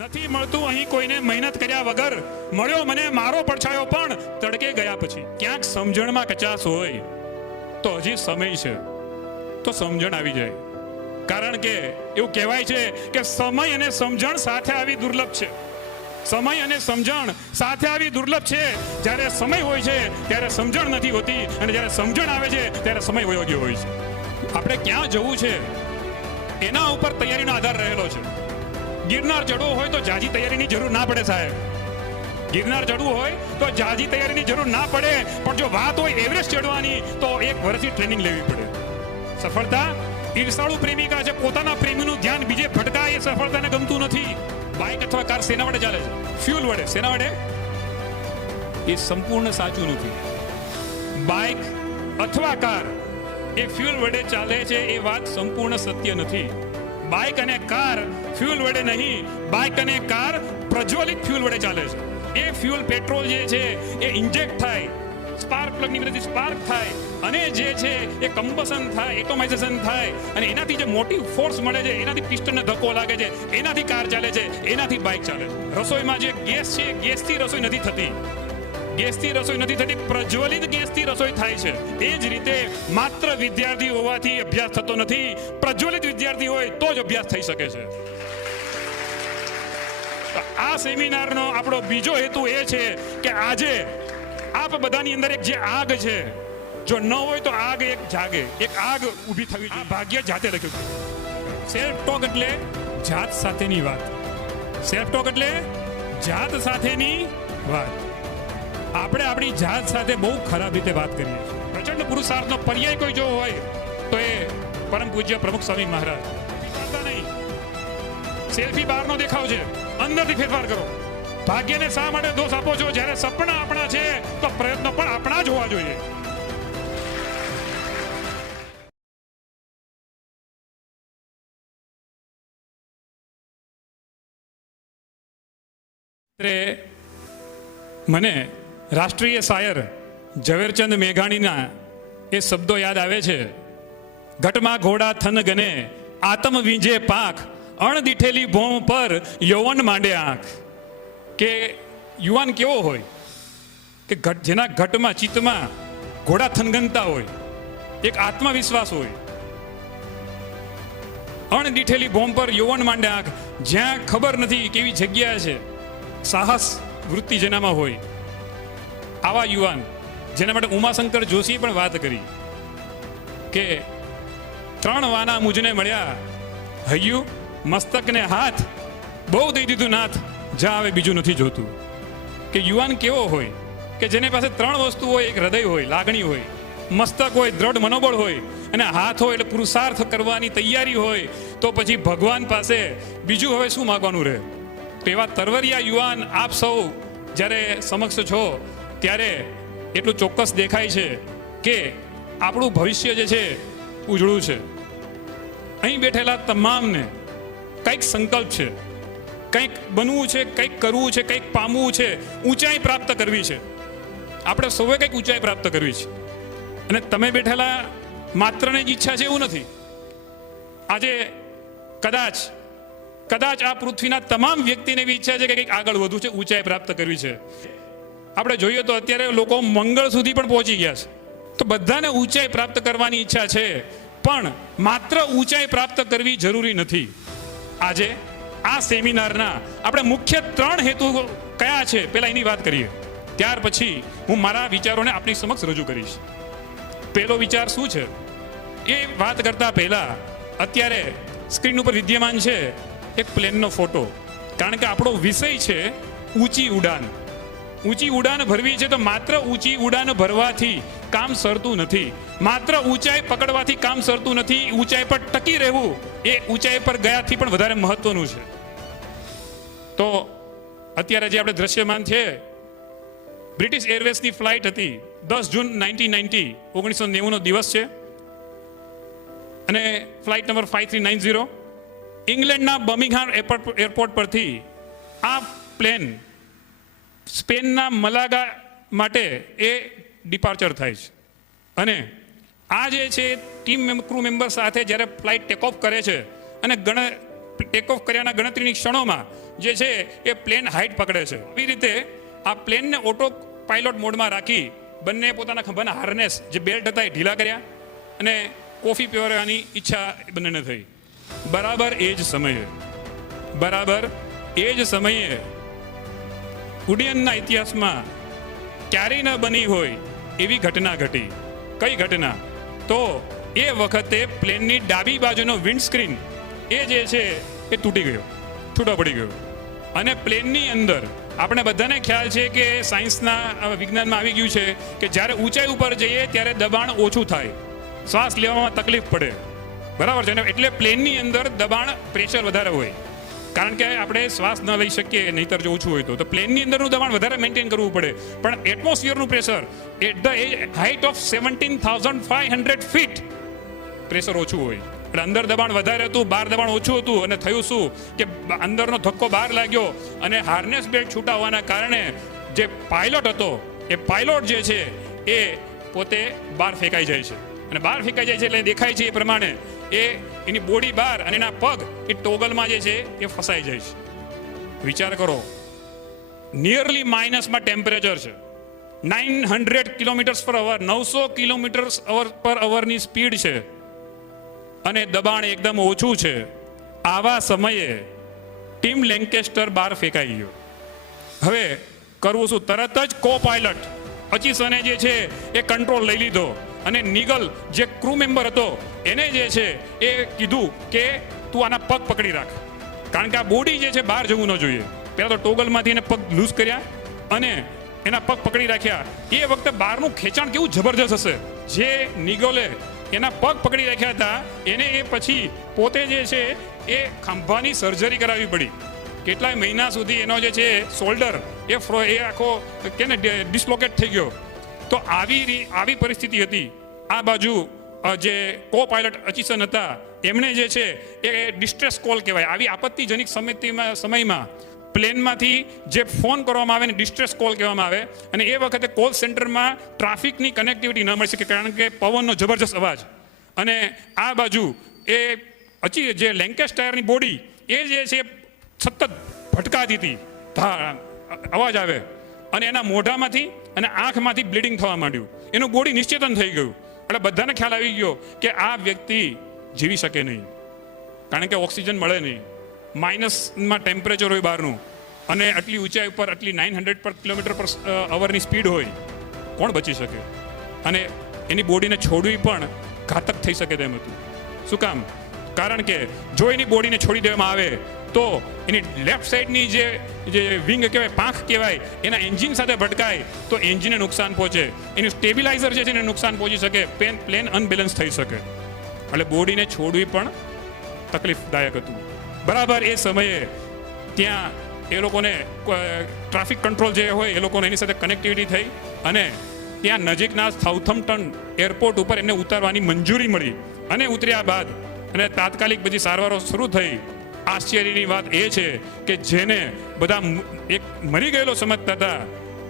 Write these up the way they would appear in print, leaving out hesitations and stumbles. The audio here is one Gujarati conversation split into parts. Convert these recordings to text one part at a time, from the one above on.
નથી મળતું અહીં કોઈને મહેનત કર્યા વગર, મળ્યો મને મારો પડછાયો પણ તડકે ગયા પછી. ક્યાંક સમજણમાં કચાશ હોય તો હજી સમય છે, તો સમજણ આવી જાય. કારણ કે એવું કહેવાય છે કે સમય અને સમજણ સાથે આવી દુર્લભ છે. સમય અને સમજણ સાથે આવી દુર્લભ છે. જ્યારે સમય હોય છે ત્યારે સમજણ નથી હોતી, અને જ્યારે સમજણ આવે છે ત્યારે સમય વયો ગયો હોય છે. આપણે ક્યાં જવું છે એના ઉપર તૈયારીનો આધાર રહેલો છે. ગિરનાર ચડવું હોય તો જાજી તૈયારીની જરૂર ના પડે સાહેબ. ગિરનાર ચડવું હોય તો જાજી તૈયારીની જરૂર ના પડે, પણ જો વાત હોય એવરેસ્ટ ચડવાની તો 1 વર્ષની ટ્રેનિંગ લેવી પડે. સફળતા ઈર્ષાળુ પ્રેમિકા છે, પોતાના પ્રેમીનું ધ્યાન બીજે ભટકાય એ સફળતાને ગમતું નથી. બાઇક અથવા કાર શેના વડે ચાલે છે? ફ્યુલ વડે. શેના વડે? એ સંપૂર્ણ સાચું નથી. બાઇક અથવા કાર એ ફ્યુલ વડે ચાલે છે એ વાત સંપૂર્ણ સત્ય નથી. બાઇક અને કાર ફ્યુલ વડે નહીં, બાઇક અને કાર પ્રજ્વલિત ફ્યુલ વડે ચાલે છે. એ ફ્યુલ પેટ્રોલ જે છે એ ઇન્જેક્ટ થાય, સ્પાર્ક પ્લગની મદદથી સ્પાર્ક થાય, અને જે છે એ કમ્બશન થાય, એટોમાઇઝેશન થાય, અને એનાથી જે મોટી ફોર્સ મળે છે, એનાથી પિસ્ટનને ધક્કો લાગે છે, એનાથી કાર ચાલે છે, એનાથી બાઇક ચાલે છે. રસોઈમાં જે ગેસ છે, ગેસથી રસોઈ નથી થતી. ગેસથી રસોઈ નથી થતી, પ્રજ્વલિત ગેસથી રસોઈ થાય છે. એ જ રીતે માત્ર વિદ્યાર્થી હોવાથી અભ્યાસ થતો નથી. પ્રજ્વલિત વિદ્યાર્થી હોય તો જ અભ્યાસ થઈ શકે છે. આ સેમિનારનો આપણો બીજો હેતુ એ છે કે આજે આપ બધાની અંદર એક જે આગ છે, જો ન હોય તો આગ એક જાગે, એક આગ ઊભી થવી જોઈએ. ભાગ્ય જાતે લખ્યું છે. સેલ્ફ ટોક એટલે જાત સાથેની વાત. સેલ્ફ ટોક એટલે જાત સાથેની વાત. આપણે આપણી જાત સાથે બહુ ખરાબ રીતે વાત કરીએ છીએ. પ્રચંડ પુરુષાર્થનો પર્યાય કોઈ જો હોય તો એ પરમ પૂજ્ય પ્રમુખ સ્વામી મહારાજ. નહીં, સેલ્ફી બહારનો દેખાવ છે, અંદરથી ફેરફાર કરો. ભાગ્યને શા માટે દોષ આપો છો? જ્યારે સપના આપણા છે તો પ્રયત્નો પણ આપણા જ હોવા જોઈએ. મને રાષ્ટ્રીય શાયર ઝવેરચંદ મેઘાણીના એ શબ્દો યાદ આવે છે. ઘટમાં ઘોડા થન ગને, આતમ વીંજે પાંખ, અણદીઠેલી ભોમ પર યૌવન માંડે આંખ. કે યુવાન કેવો હોય કે જેના ઘટમાં, ચિત્તમાં ઘોડા થનગનતા હોય, એક આત્મવિશ્વાસ હોય. અણદીઠેલી ભોમ પર યૌવન માંડે આંખ, જ્યાં ખબર નથી કેવી જગ્યા છે, સાહસ વૃત્તિ જેનામાં હોય, આવા યુવાન, જેના માટે ઉમાશંકર જોશીએ પણ વાત કરી કે 3 વાના મુજને મળ્યા, હૈયું, મસ્તક ને હાથ, બહુ દઈ દીધું નાથ, જ્યાં હવે બીજું નથી જોતું. કે યુવાન કેવો હોય કે જેને પાસે 3 વસ્તુ હોય. એક હૃદય હોય, લાગણી હોય, મસ્તક હોય, દ્રઢ મનોબળ હોય, અને હાથ હોય એટલે પુરુષાર્થ કરવાની તૈયારી હોય. તો પછી ભગવાન પાસે બીજું હવે શું માગવાનું રહે? તો એવા તરવરિયા યુવાન આપ સૌ જ્યારે સમક્ષ છો ત્યારે એટલું ચોક્કસ દેખાય છે કે આપણું ભવિષ્ય જે છે ઉજળું છે. અહીં બેઠેલા તમામને કંઈક સંકલ્પ છે, કંઈક બનવું છે, કંઈક કરવું છે, કંઈક પામવું છે, ઊંચાઈ પ્રાપ્ત કરવી છે. આપણે સૌએ કંઈક ઊંચાઈ પ્રાપ્ત કરવી છે. અને તમે બેઠેલા માત્રને જ ઈચ્છા છે એવું નથી. આજે કદાચ આ પૃથ્વીના તમામ વ્યક્તિને એવી ઈચ્છા છે કે કંઈક આગળ વધવું છે, ઊંચાઈ પ્રાપ્ત કરવી છે. આપણે જોઈએ તો અત્યારે લોકો મંગળ સુધી પણ પહોંચી ગયા છે. તો બધાને ઊંચાઈ પ્રાપ્ત કરવાની ઈચ્છા છે, પણ માત્ર ઊંચાઈ પ્રાપ્ત કરવી જરૂરી નથી. આજે આ સેમિનારના આપણે મુખ્ય 3 હેતુ કયા છે પહેલા એની વાત કરીએ, ત્યાર પછી હું મારા વિચારોને આપની સમક્ષ રજૂ કરીશ. પહેલો વિચાર શું છે એ વાત કરતા પહેલા અત્યારે સ્ક્રીન ઉપર વિદ્યમાન છે એક પ્લેનનો ફોટો. કારણ કે આપણો વિષય છે ઊંચી ઉડાન. ઊંચી ઉડાન ભરવી છે તો માત્ર ઊંચી ઉડાન ભરવાથી કામ સરતું નથી, માત્ર ઊંચાઈ પકડવાથી કામ સરતું નથી. ઊંચાઈ પર ટકી રહેવું એ ઊંચાઈ પર ગયાથી પણ વધારે મહત્વનું છે. તો અત્યારે જે આપણે દ્રશ્યમાન છે, બ્રિટિશ એરવેઝની ફ્લાઇટ હતી 10 જૂન 1990 નો દિવસ છે, અને ફ્લાઇટ નંબર 5390 ઇંગ્લેન્ડના બર્મિંગહામ એરપોર્ટ પરથી આ પ્લેન સ્પેનના મલાગા માટે એ ડિપાર્ચર થાય છે. અને આ જે છે ક્રૂ મેમ્બર સાથે જ્યારે ફ્લાઇટ ટેક ઓફ કરે છે, અને ટેક ઓફ કર્યાના ગણતરીની ક્ષણોમાં જે છે એ પ્લેન હાઇટ પકડે છે. એવી રીતે આ પ્લેનને ઓટો પાયલોટ મોડમાં રાખી બંને પોતાના ખંભાના હાર્નેસ જે બેલ્ટ હતા એ ઢીલા કર્યા અને કોફી પીવડાવવાની ઈચ્છા બંનેને થઈ. બરાબર એ જ સમયે ઉડ્ડયનના ઇતિહાસમાં ક્યારેય ન બની હોય એવી ઘટના ઘટી. કઈ ઘટના? તો એ વખતે પ્લેનની ડાબી બાજુનો વિન્ડસ્ક્રીન એ જે છે એ તૂટી ગયો, છૂટો પડી ગયો. અને પ્લેનની અંદર આપણે બધાને ખ્યાલ છે કે સાયન્સના વિજ્ઞાનમાં આવી ગયું છે કે જ્યારે ઊંચાઈ ઉપર જઈએ ત્યારે દબાણ ઓછું થાય, શ્વાસ લેવામાં તકલીફ પડે, બરાબર છે ને? એટલે પ્લેનની અંદર દબાણ પ્રેશર વધારે હોય, કારણ કે આપણે શ્વાસ ન લઈ શકીએ નહીતર જો ઓછું હોય તો પ્લેનની અંદરનું દબાણ વધારે મેન્ટેન કરવું પડે. પણ એટમોસ્ફિયરનું pressure at the height of 17,500 feet pressure ઓછું હોય, એટલે અંદર દબાણ વધારે હતું, બહાર દબાણ ઓછું હતું. અને થયું શું કે અંદરનો ધક્કો બહાર લાગ્યો અને હાર્નેસ બેલ્ટ છૂટા હોવાના કારણે જે પાયલોટ હતો એ પાયલોટ જે છે એ પોતે બહાર ફેંકાઈ જાય છે. અને બહાર ફેંકાઈ જાય છે એટલે દેખાય છે એ પ્રમાણે એની બોડી બહાર અને એના પગ એ ટોગલમાં જે છે એ ફસાઈ જાય છે. વિચાર કરો, નિયરલી માઇનસમાં ટેમ્પરેચર છે, 900 કિલોમીટર્સ પર અવર, 900 કિલોમીટર્સ પર અવરની સ્પીડ છે અને દબાણ એકદમ ઓછું છે. આવા સમયે ટીમ લેન્કેસ્ટર બહાર ફેંકાઈ ગયો. હવે કરવું શું? તરત જ કો પાયલટ અચીસને જે છે એ કંટ્રોલ લઈ લીધો અને નિગલ જે ક્રૂ મેમ્બર હતો એને જે છે એ કીધું કે તું આના પગ પકડી રાખ, કારણ કે આ બોડી જે છે બહાર જવું ન જોઈએ. પહેલા તો ટોગલમાંથી એને પગ લૂઝ કર્યા અને એના પગ પકડી રાખ્યા. એ વખતે બહારનું ખેંચાણ કેવું જબરજસ્ત હશે. જે નિગલે એના પગ પકડી રાખ્યા હતા એને એ પછી પોતે જે છે એ ખંભાની સર્જરી કરાવવી પડી. કેટલાય મહિના સુધી એનો જે છે શોલ્ડર એ આખો કેને ડિસ્લોકેટ થઈ ગયો. તો આવી પરિસ્થિતિ હતી. આ બાજુ જે કો પાયલટ અચીસન હતા એમણે જે છે એ ડિસ્ટ્રેસ કોલ કહેવાય, આવી આપત્તિજનક સમયમાં પ્લેનમાંથી જે ફોન કરવામાં આવે ને ડિસ્ટ્રેસ કોલ કહેવામાં આવે. અને એ વખતે કોલ સેન્ટરમાં ટ્રાફિકની કનેક્ટિવિટી ન મળી શકે, કારણ કે પવનનો જબરજસ્ત અવાજ. અને આ બાજુ એ જે લેન્કેસ્ટાયરની બોડી એ જે છે સતત ભટકાતી હતી, અવાજ આવે અને એના મોઢામાંથી અને આંખમાંથી બ્લીડિંગ થવા માંડ્યું. એનું બોડી નિશ્ચેતન થઈ ગયું. એટલે બધાને ખ્યાલ આવી ગયો કે આ વ્યક્તિ જીવી શકે નહીં, કારણ કે ઓક્સિજન મળે નહીં, માઇનસમાં ટેમ્પરેચર હોય બહારનું અને આટલી ઊંચાઈ ઉપર આટલી 900 કિલોમીટર પર અવરની સ્પીડ હોય, કોણ બચી શકે? અને એની બોડીને છોડવી પણ ઘાતક થઈ શકે તેમ હતું. શું કામ? કારણ કે જો એની બોડીને છોડી દેવામાં આવે તો એની લેફ્ટ સાઈડની જે વિંગ કહેવાય, પાંખ કહેવાય, એના એન્જિન સાથે ભટકાય તો એન્જિનને નુકસાન પહોંચે, એનું સ્ટેબિલાઇઝર જે છે એને નુકસાન પહોંચી શકે, પ્લેન અનબેલેન્સ થઈ શકે. એટલે બોડીને છોડવી પણ તકલીફદાયક હતું. બરાબર એ સમયે ત્યાં એ લોકોને ટ્રાફિક કંટ્રોલ જે હોય એ લોકોને એની સાથે કનેક્ટિવિટી થઈ અને ત્યાં નજીકના સાઉથમ્પટન એરપોર્ટ ઉપર એમને ઉતારવાની મંજૂરી મળી. અને ઉતર્યા બાદ અને તાત્કાલિક બધી સારવારો શરૂ થઈ. આશ્ચર્યની વાત એ છે કે જેને બધા એક મરી ગયેલો સમજતા હતા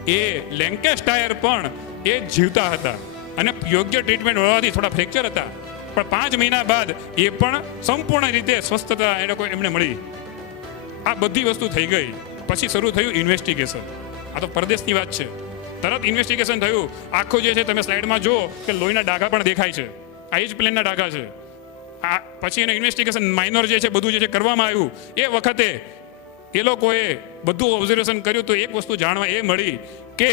એ લેન્કેસ્ટાયર પણ એ જીવતા હતા અને યોગ્ય ટ્રીટમેન્ટ મળવાથી થોડા ફ્રેક્ચર હતા, પણ 5 મહિના બાદ એ પણ સંપૂર્ણ રીતે સ્વસ્થતા એમને મળી. આ બધી વસ્તુ થઈ ગઈ. પછી શરૂ થયું ઇન્વેસ્ટિગેશન. આ તો પરદેશની વાત છે. તરત ઇન્વેસ્ટિગેશન થયું. આખું જે છે તમે સ્લાઇડમાં જુઓ કે લોહીના ડાઘા પણ દેખાય છે. આ જ પ્લેનના ડાઘા છે. આ પછી એનું ઇન્વેસ્ટિગેશન માઇનર જે છે બધું જે છે કરવામાં આવ્યું. એ વખતે એ લોકોએ બધું ઓબ્ઝર્વેશન કર્યું તો એક વસ્તુ જાણવા એ મળી કે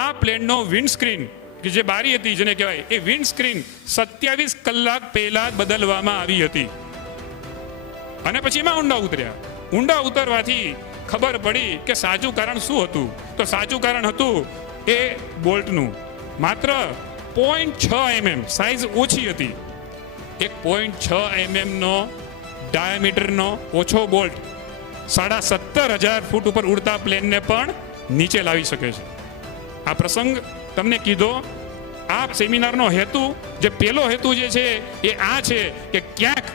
આ પ્લેનનો વિન્ડસ્ક્રીન કે જે બારી હતી જેને કહેવાય એ વિન્ડસ્ક્રીન 27 કલાક પહેલા બદલવામાં આવી હતી. અને પછી એમાં ઊંડા ઉતરવાથી ખબર પડી કે સાચું કારણ શું હતું. તો સાચું કારણ હતું એ બોલ્ટનું. માત્ર 0.6 mm સાઇઝ ઓછી હતી. એક 0.6 mm નો ડાયામીટરનો ઓછો બોલ્ટ 17,500 ફૂટ ઉપર ઉડતા પ્લેનને પણ નીચે લાવી શકે છે. આ પ્રસંગ તમને કીધો. આ સેમિનારનો હેતુ જે પહેલો હેતુ જે છે એ આ છે કે ક્યાંક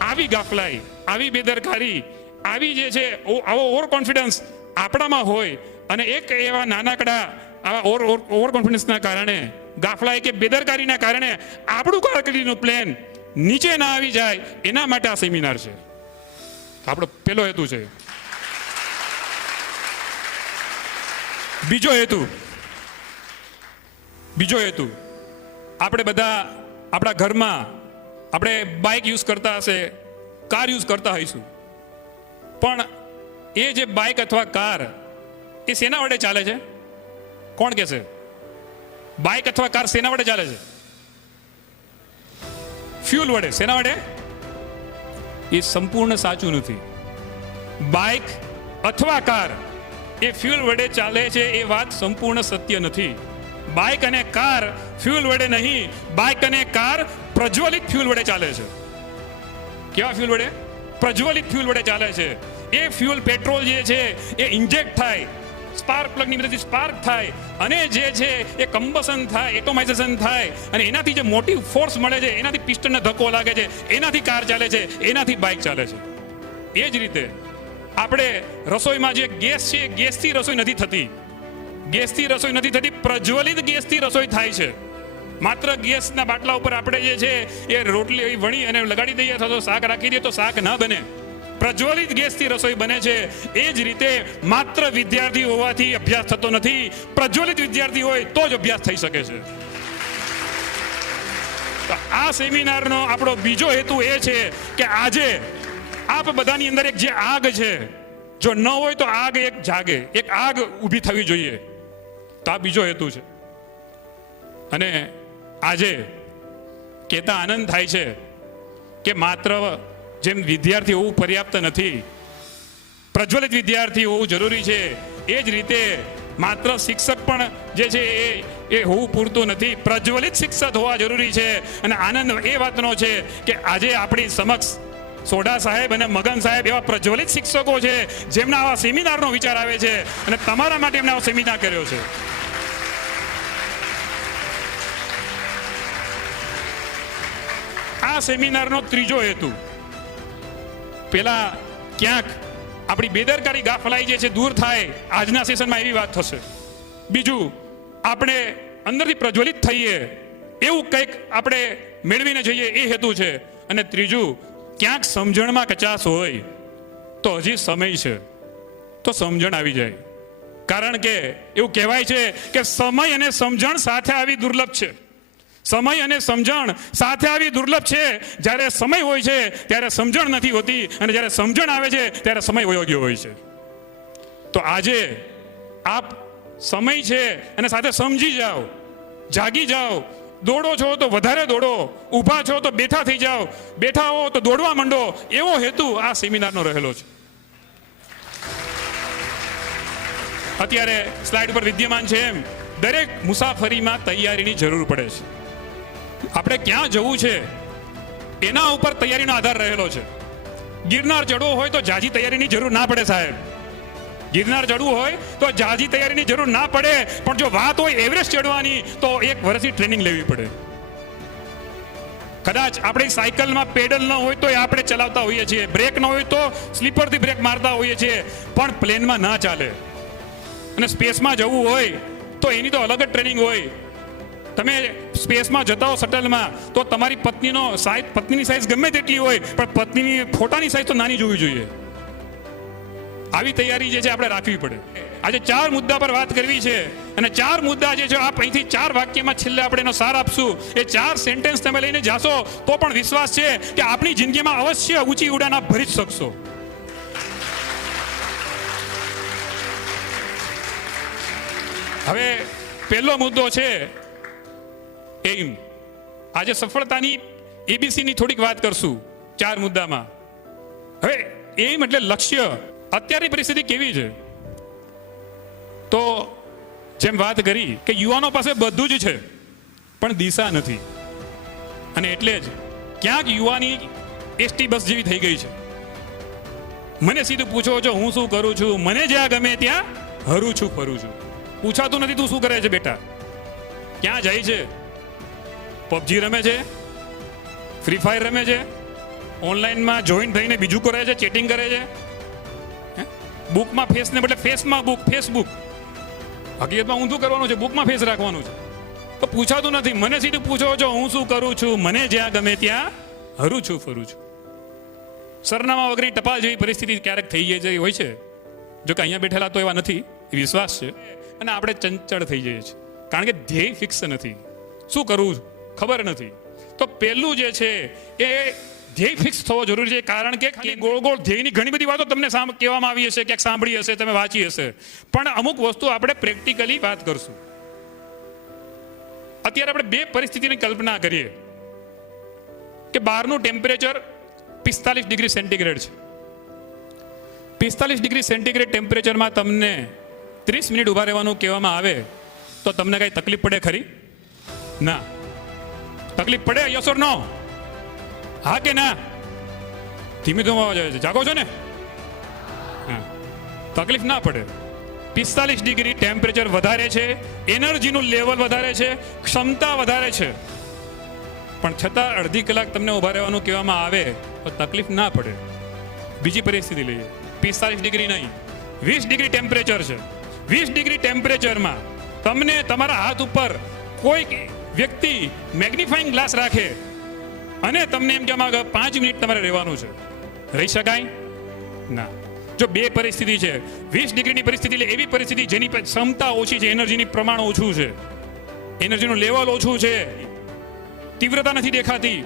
આવી ગાફલાઈ, આવી બેદરકારી, આવી જે છે આવો ઓવર કોન્ફિડન્સ આપણામાં હોય અને એક એવા નાનકડા આવા ઓવર કોન્ફિડન્સના કારણે, ગાફલાઈ કે બેદરકારીના કારણે આપણું કારકિર્દીનું પ્લેન નીચે ના આવી જાય એના માટે આ સેમિનાર છે. આપણો પહેલો હેતુ છે. બીજો હેતુ આપણે બધા આપણા ઘરમાં આપણે બાઇક યુઝ કરતા હશે, કાર યુઝ કરતા હોઈશું, પણ એ જે બાઇક અથવા કાર એ શેના વડે ચાલે છે? કોણ કહેશે? બાઇક અથવા કાર શેના વડે ચાલે છે? ફ્યુલ વડે. શેના વડે? એ સંપૂર્ણ સાચું નથી. બાઇક અથવા કાર એ ફ્યુલ વડે ચાલે છે એ વાત સંપૂર્ણ સત્ય નથી. બાઇક અને કાર ફ્યુલ વડે નહીં, બાઇક અને કાર પ્રજ્વલિત ફ્યુલ વડે ચાલે છે. કેવા ફ્યુલ વડે? પ્રજ્વલિત ફ્યુલ વડે ચાલે છે. એ ફ્યુલ પેટ્રોલ જે છે એ ઇન્જેક્ટ થાય, સ્પાર્ક પ્લગની મદદથી સ્પાર્ક થાય અને જે છે એ કમ્બશન થાય, એટોમાઇઝેશન થાય અને એનાથી જે મોટી ફોર્સ મળે છે, એનાથી પિસ્ટનને ધક્કો લાગે છે, એનાથી કાર ચાલે છે, એનાથી બાઇક ચાલે છે. એ જ રીતે આપણે રસોઈમાં જે ગેસ છે, ગેસથી રસોઈ નથી થતી. ગેસથી રસોઈ નથી થતી, પ્રજ્વલિત ગેસથી રસોઈ થાય છે. માત્ર ગેસના બાટલા ઉપર આપણે જે છે એ રોટલી વણી અને લગાડી દઈએ અથવા તો શાક રાખી દઈએ તો શાક ના બને. પ્રજ્વલિત ગેસથી રસોઈ બને છે. એ જ રીતે માત્ર વિદ્યાર્થી હોવાથી અભ્યાસ થતો નથી. પ્રજ્વલિત વિદ્યાર્થી હોય તો જ અભ્યાસ થઈ શકે છે. તો આ સેમિનારનો આપણો બીજો હેતુ એ છે કે આજે આપ બધાની અંદર એક જે આગ છે, જો ન હોય તો આગ એક જાગે, એક આગ ઊભી થવી જોઈએ. તો આ બીજો હેતુ છે. અને આજે કહેતા આનંદ થાય છે કે માત્ર જેમ વિદ્યાર્થી હોવું પર્યાપ્ત નથી, પ્રજ્વલિત વિદ્યાર્થી હોવું જરૂરી છે. એ જ રીતે માત્ર શિક્ષક પણ જે છે એ હોવું પૂરતું નથી, પ્રજ્વલિત શિક્ષક હોવા જરૂરી છે. અને આનંદ એ વાતનો છે કે આજે આપણી સમક્ષ સોઢા સાહેબ અને મગન સાહેબ એવા પ્રજ્વલિત શિક્ષકો છે જેમના આવા સેમિનારનો વિચાર આવે છે અને તમારા માટે એમને આવો સેમિનાર કર્યો છે. આ સેમિનારનો ત્રીજો હેતુ, પેલા ક્યાંક આપણી બેદરકારી ગાફલાઈ જે છે દૂર થાય, આજના સેશનમાં એવી વાત થશે. બીજું, આપણે અંદરથી પ્રજ્વલિત થઈએ એવું કંઈક આપણે મેળવીને જઈએ, એ હેતુ છે. અને ત્રીજું, ક્યાંક સમજણમાં કચાશ હોય તો હજી સમય છે, તો સમજણ આવી જાય. કારણ કે એવું કહેવાય છે કે સમય અને સમજણ સાથે આવી દુર્લભ છે. સમય અને સમજણ સાથે આવી દુર્લભ છે. જ્યારે સમય હોય છે ત્યારે સમજણ નથી હોતી અને જ્યારે સમજણ આવે છે ત્યારે સમય વયો ગયો હોય છે. તો આજે આપ સમય છે અને સાથે સમજી જાઓ, જાગી જાઓ. દોડો છો તો વધારે દોડો, ઊભા છો તો બેઠા થઈ જાઓ, બેઠા હો તો દોડવા માંડો. એવો હેતુ આ સેમિનારનો રહેલો છે. અત્યારે સ્લાઇડ પર વિદ્યમાન છે એમ દરેક મુસાફરીમાં તૈયારીની જરૂર પડે છે. આપણે ક્યાં જવું છે એના ઉપર તૈયારીનો આધાર રહેલો છે. ગિરનાર ચડવો હોય તો જાજી તૈયારીની જરૂર ના પડે સાહેબ. ગિરનાર ચડવું હોય તો જાજી તૈયારીની જરૂર ના પડે. પણ જો વાત હોય એવરેસ્ટ ચડવાની તો 1 વર્ષની ટ્રેનિંગ લેવી પડે. કદાચ આપણી સાયકલમાં પેડલ ન હોય તો આપણે ચલાવતા હોઈએ છીએ, બ્રેક ન હોય તો સ્લીપરથી બ્રેક મારતા હોઈએ છીએ, પણ પ્લેનમાં ના ચાલે. અને સ્પેસમાં જવું હોય તો એની તો અલગ જ ટ્રેનિંગ હોય. તમે સ્પેસમાં જતા હો શટલમાં તો તમારી પત્નીની સાઈઝ ગમે તેટલી હોય પણ પત્નીની ફોટાની સાઈઝ તો નાની જોવી જોઈએ. આવી તૈયારી જે છે આપણે રાખવી પડે. આજે 4 મુદ્દા પર વાત કરવી છે અને 4 મુદ્દા જે છે આપ અહીંથી 4 વાક્યમાં છેલ્લે આપણે એનો સાર આપશું. એ 4 સેન્ટેન્સ તમે લઈને જાશો તો પણ વિશ્વાસ છે કે આપણી જિંદગીમાં અવશ્ય ઊંચી ઉડાન આપ ભરી જ શકશો. હવે પહેલો મુદ્દો છે એમ. આજે સફળતાની એબીસીની થોડીક વાત કરશું 4 મુદ્દામાં. હવે એમ એટલે લક્ષ્ય. અત્યારની પરિસ્થિતિ કેવી છે? તો જેમ વાત કરી કે યુવાનો પાસે બધું જ છે પણ દિશા નથી. અને એટલે જ ક્યાંક યુવાની એસટી બસ જેવી થઈ ગઈ છે. મને સીધું પૂછો છો હું શું કરું છું, મને જ્યાં ગમે ત્યાં હરું છું ફરું છું. પૂછાતું નથી તું શું કરે છે બેટા, ક્યાં જાય છે? પબજી રમે છે, ફ્રી ફાયર રમે છે, ઓનલાઈનમાં જોઈન થઈને બીજું કરે છે, ચેટિંગ કરે છે. બુકમાં ફેસને બદલે ફેસમાં ફેસબુક. હકીકતમાં ઊંધું કરવાનું છે, બુકમાં ફેસ રાખવાનું છે. તો પૂછાતું નથી. મને સીધું પૂછો છો હું શું કરું છું, મને જ્યાં ગમે ત્યાં હરું છું ફરું છું. સરનામા વગરની ટપાલ જેવી પરિસ્થિતિ ક્યારેક થઈ જાય હોય છે. જો કે અહીંયા બેઠેલા તો એવા નથી, વિશ્વાસ છે. અને આપણે ચંચળ થઈ જઈએ છીએ, કારણ કે ધ્યેય ફિક્સ નથી, શું કરવું ખબર નથી. તો પહેલું જે છે એ ધ્યેય ફિક્સ થવો જરૂરી છે, કારણ કે ગોળ ગોળ ધ્યેયની ઘણી બધી વાતો તમને કહેવામાં આવી હશે, ક્યાંક સાંભળી હશે, તમે વાંચી હશે, પણ અમુક વસ્તુ આપણે પ્રેક્ટિકલી વાત કરશું. અત્યારે આપણે બે પરિસ્થિતિની કલ્પના કરીએ કે બહારનું ટેમ્પરેચર 45 ડિગ્રી સેન્ટીગ્રેડ છે. 45 ડિગ્રી સેન્ટીગ્રેડ ટેમ્પરેચરમાં તમને 30 મિનિટ ઊભા રહેવાનું કહેવામાં આવે તો તમને કઈ તકલીફ પડે ખરી? ના. તકલીફ પડે? યસ ઓર નો? હા કે ના? ધીમે ધીમે જાગો છો ને? હા, તકલીફ ના પડે. 45 ડિગ્રી ટેમ્પરેચર વધારે છે, એનર્જીનું લેવલ વધારે છે, ક્ષમતા વધારે છે, પણ છતાં અડધી કલાક તમને ઊભા રહેવાનું કહેવામાં આવે તો તકલીફ ના પડે. બીજી પરિસ્થિતિ લઈએ, 45 ડિગ્રી નહીં, 20 ડિગ્રી ટેમ્પરેચર છે. 20 ડિગ્રી ટેમ્પરેચરમાં તમને તમારા હાથ ઉપર કોઈ વ્યક્તિ મેગ્નિફાઈંગ ગ્લાસ રાખે અને તમને એમ કહેવામાં આવે 5 મિનિટ તમારે રહેવાનું છે, રહી શકાય? ના. જો બે પરિસ્થિતિ છે, 20 ડિગ્રીની પરિસ્થિતિ એટલે એવી પરિસ્થિતિ જેની ક્ષમતા ઓછી છે, એનર્જીની પ્રમાણ ઓછું છે, એનર્જીનું લેવલ ઓછું છે, તીવ્રતા નથી દેખાતી,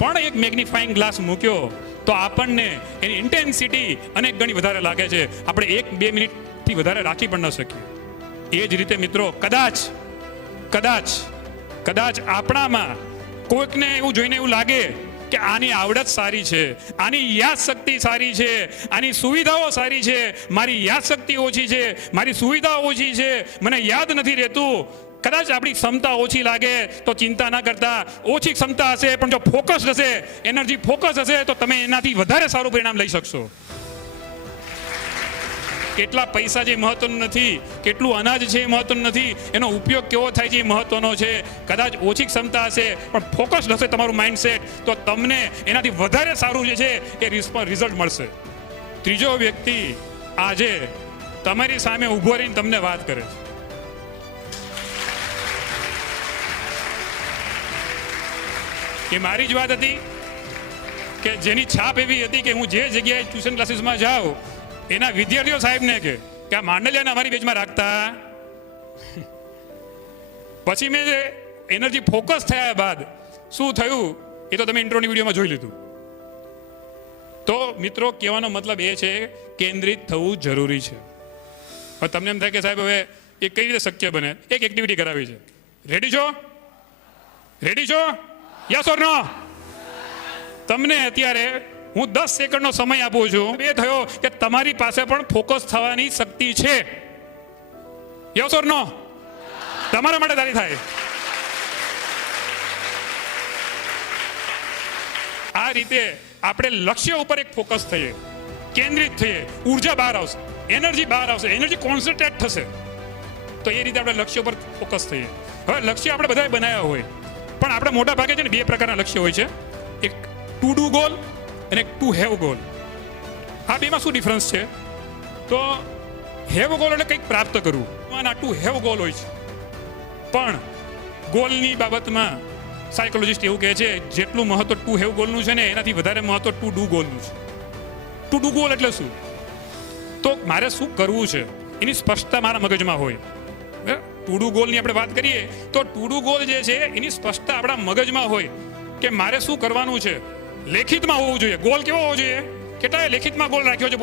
પણ એક મેગ્નિફાઈંગ ગ્લાસ મૂક્યો તો આપણને એની ઇન્ટેન્સિટી અનેક ગણી વધારે લાગે છે. આપણે 1-2 મિનિટથી વધારે રાખી પણ ન શકીએ. એ જ રીતે મિત્રો, કદાચ આપણામાં કોઈકને એવું જોઈને એવું લાગે કે આની આવડત સારી છે, આની યાદ શક્તિ સારી છે, આની સુવિધાઓ સારી છે, મારી યાદ શક્તિ ઓછી છે, મારી સુવિધાઓ ઓછી છે, મને યાદ નથી રહેતું. કદાચ આપણી ક્ષમતા ઓછી લાગે તો ચિંતા ના કરતા, ઓછી ક્ષમતા હશે પણ જો ફોકસ હશે, એનર્જી ફોકસ હશે તો તમે એનાથી વધારે સારું પરિણામ લઈ શકશો. કેટલા પૈસા જે મહત્વનું નથી, કેટલું અનાજ છે એ મહત્વનું નથી, એનો ઉપયોગ કેવો થાય છે એ મહત્વનો છે. કદાચ ઓછી ક્ષમતા હશે પણ ફોકસ હશે તમારું માઇન્ડસેટ, તો તમને એનાથી વધારે સારું જે છે એ રિઝલ્ટ મળશે. ત્રીજો વ્યક્તિ આજે તમારી સામે ઊભો રહીને તમને વાત કરે છે. એ મારી જ વાત હતી કે જેની છાપ એવી હતી કે હું જે જગ્યાએ ટ્યુશન ક્લાસીસમાં જાઉં એના વિદ્યાર્થીઓ સાહેબને કે આ માંડલિયાને અમારી બેચમાં રાખતા. પછી મેં એનર્જી ફોકસ થયા બાદ શું થયું એ તો તમે ઇન્ટ્રોની વિડીયોમાં જોઈ લીધું. તો મિત્રો, કહેવાનો મતલબ એ છે કેન્દ્રિત થવું જરૂરી છે. હવે તમને એમ થાય કે સાહેબ હવે એ કઈ રીતે શક્ય બને? એક એક્ટિવિટી કરાવી છે. રેડી છો? યસ ઓર નો? તમને અત્યારે હું 10 સેકન્ડનો સમય આપું છું. એ થયો કે તમારી પાસે પણ ફોકસ થવાની શક્તિ છે. યસ ઓર નો? તમારા માટે તારી થાય. આ રીતે આપણે લક્ષ્ય ઉપર એક ફોકસ થઈએ, કેન્દ્રિત થઈએ, ઉર્જા બહાર આવશે, એનર્જી બહાર આવશે, એનર્જી કોન્સન્ટ્રેટ થશે. તો એ રીતે આપણે લક્ષ્ય ઉપર ફોકસ થઈએ. હવે લક્ષ્ય આપણે બધાએ બનાવ્યા હોય, પણ આપણે મોટા ભાગે છે ને બે પ્રકારના લક્ષ્ય હોય છે, એક ટુ ડુ ગોલ અને એક ટુ હેવ ગોલ. આ બેમાં શું ડિફરન્સ છે? તો હેવ ગોલ એટલે કંઈક પ્રાપ્ત કરવું, અને ટુ હેવ ગોલ હોય છે. પણ ગોલની બાબતમાં સાયકોલોજીસ્ટ એવું કહે છે જેટલું મહત્વ ટુ હેવ ગોલનું છે ને એનાથી વધારે મહત્વ ટુ ડુ ગોલનું છે. ટુ ડુ ગોલ એટલે શું? તો મારે શું કરવું છે એની સ્પષ્ટતા મારા મગજમાં હોય. ટુ ડુ ગોલની આપણે વાત કરીએ તો ટુ ડુ ગોલ જે છે એની સ્પષ્ટતા આપણા મગજમાં હોય કે મારે શું કરવાનું છે. લેખિતમાં હોવું જોઈએ. ગોલ કેવો હોવો જોઈએ? કેટલાય લેખિતમાં ગોલ રાખ્યો છે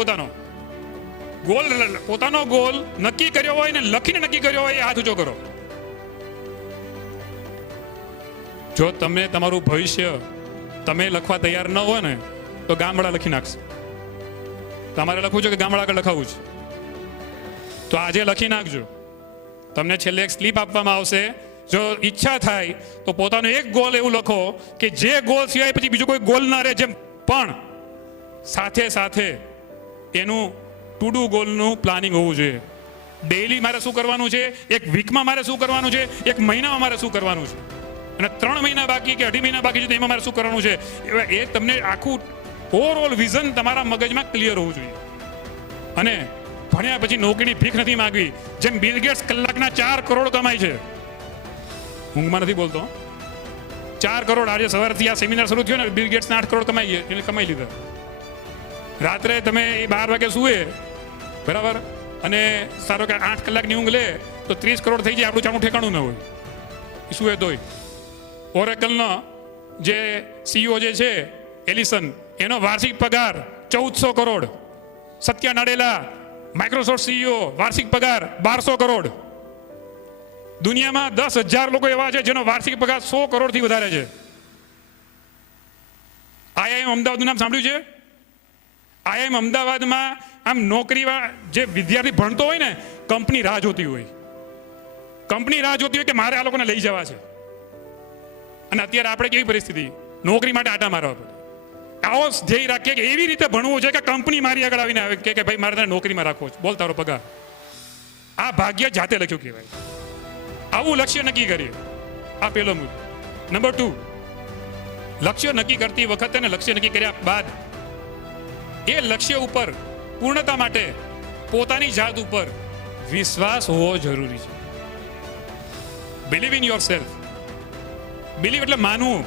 પોતાનો ગોલ નક્કી કર્યો હોય ને લખીને નક્કી કર્યો હોય એ હાથ ઊંચો કરો. જો તમે તમારું ભવિષ્ય તમે લખવા તૈયાર ન હોય ને તો ગામડા લખી નાખશે. તમારે લખવું છે કે ગામડા આગળ લખાવું છે? તો આજે લખી નાખજો. તમને છેલ્લે એક સ્લીપ આપવામાં આવશે. જો ઈચ્છા થાય તો પોતાનો એક ગોલ એવું લખો કે જે ગોલ સિવાય પછી બીજો કોઈ ગોલ ના રહે. જેમ પણ સાથે એનું ટુ ડુ ગોલનું પ્લાનિંગ હોવું જોઈએ. ડેઈલી મારે શું કરવાનું છે, એક વીકમાં મારે શું કરવાનું છે, એક મહિનામાં મારે શું કરવાનું છે, અને 3 મહિના બાકી કે 2.5 મહિના બાકી છે તો એમાં મારે શું કરવાનું છે. એ તમને આખું ઓવરઓલ વિઝન તમારા મગજમાં ક્લિયર હોવું જોઈએ. અને ભણ્યા પછી નોકરીની ભીખ નથી માંગવી. જેમ બિલ ગેટ્સ કલાકના 4 કરોડ કમાય છે, ઊંઘમાં નથી બોલતો, 4 કરોડ. આજે સવારથી આ સેમિનાર શરૂ થયો ને, બિલ ગેટ્સ 8 કરોડ કમાઈ લીધા. રાત્રે તમે 12 વાગે સુવે, બરાબર, અને સારો કે 8 કલાકની ઊંઘ લે તો 30 કરોડ થઈ જાય, આપણું ચાણું ઠેકાણું ન હોય. શું એ તોય ઓરેકલનો જે CEO જે છે એલિસન, એનો વાર્ષિક પગાર 1400 કરોડ. સત્યા નાડેલા માઇક્રોસોફ્ટ CEO વાર્ષિક પગાર 1200 કરોડ. દુનિયામાં 10,000 લોકો એવા છે જેનો વાર્ષિક પગાર 100 કરોડથી વધારે છે. IIM અમદાવાદનું નામ સાંભળ્યું છે? IIM અમદાવાદમાં આમ નોકરી જે વિદ્યાર્થી ભણતો હોય ને, કંપની રાહ જોતી હોય. કંપની રાહ જોતી હોય કે મારે આ લોકોને લઈ જવા છે. અને અત્યારે આપણે કેવી પરિસ્થિતિ, નોકરી માટે આટા મારવા પડે. આવો ધ્યેય રાખીએ કે એવી રીતે ભણવું છે કે કંપની મારી આગળ આવીને આવે કે ભાઈ મારે તને નોકરીમાં રાખવો છે, બોલ તારો પગાર. આ ભાગ્ય જાતે લખ્યું કહેવાય. આવું લક્ષ્ય નક્કી કરીએ. આ પહેલો મુદ્દો. નંબર 2, લક્ષ્ય નક્કી કરતી વખતે ને લક્ષ્ય નક્કી કર્યા બાદ એ લક્ષ્ય ઉપર પૂર્ણતા માટે પોતાની જાત ઉપર વિશ્વાસ હોવો જરૂરી છે. Believe in your self. Believe એટલે માનવું,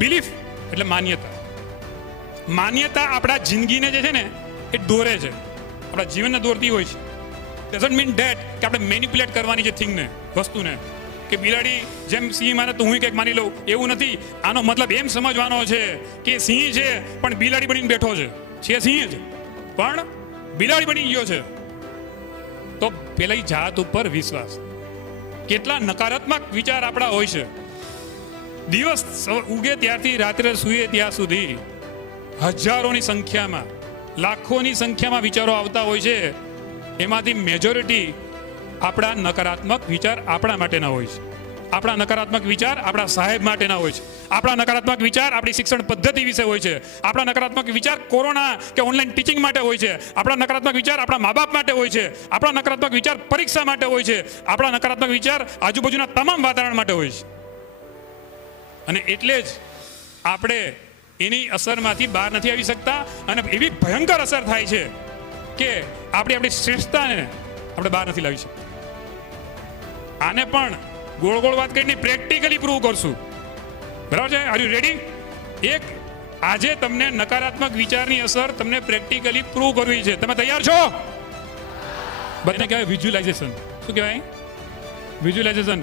બિલીફ એટલે માન્યતા. માન્યતા આપણા જિંદગીને જે છે ને એ દોરે છે, આપણા જીવનને દોરતી હોય છે. ડઝન્ટ મીન ધેટ કે આપણે મેનિપ્યુલેટ કરવાની છે થિંગને, વસ્તુને, કે બિલાડી જેમ સિંહ માને તો હું કંઈક માની લઉં, એવું નથી. આનો મતલબ એમ સમજવાનો છે કે સિંહ છે પણ બિલાડી બનીને બેઠો છે સિંહ જ પણ બિલાડી બની ગયો છે. તો પેલા જાત ઉપર વિશ્વાસ. કેટલા નકારાત્મક વિચાર આપણા હોય છે. દિવસ ઉગે ત્યારથી રાત્રે સૂઈએ ત્યાં સુધી હજારોની સંખ્યામાં, લાખોની સંખ્યામાં વિચારો આવતા હોય છે. એમાંથી મેજોરિટી આપણા નકારાત્મક વિચાર આપણા માટેના હોય છે. આપણા નકારાત્મક વિચાર આપણા સાહેબ માટેના હોય છે. આપણા નકારાત્મક વિચાર આપણી શિક્ષણ પદ્ધતિ વિશે હોય છે. આપણા નકારાત્મક વિચાર કોરોના કે ઓનલાઈન ટીચિંગ માટે હોય છે. આપણા નકારાત્મક વિચાર આપણા મા બાપ માટે હોય છે. આપણા નકારાત્મક વિચાર પરીક્ષા માટે હોય છે. આપણા નકારાત્મક વિચાર આજુબાજુના તમામ વાતાવરણ માટે હોય છે. અને એટલે જ આપણે એની અસરમાંથી બહાર નથી આવી શકતા. અને એવી ભયંકર અસર થાય છે કે આપણી શ્રેષ્ઠતાને આપણે બહાર નથી લાવી શકતા. આને પણ ગોળ ગોળ વાત કરીને પ્રેક્ટિકલી પ્રૂવ કરશું. બરાબર છે? Are you ready? એક આજે તમને નકારાત્મક વિચારની અસર તમને પ્રેક્ટિકલી પ્રૂવ કરવી છે. તમે તૈયાર છો? બધાને કહેવાય વિઝ્યુલાઇઝેશન. શું કહેવાય? વિઝ્યુલાઇઝેશન.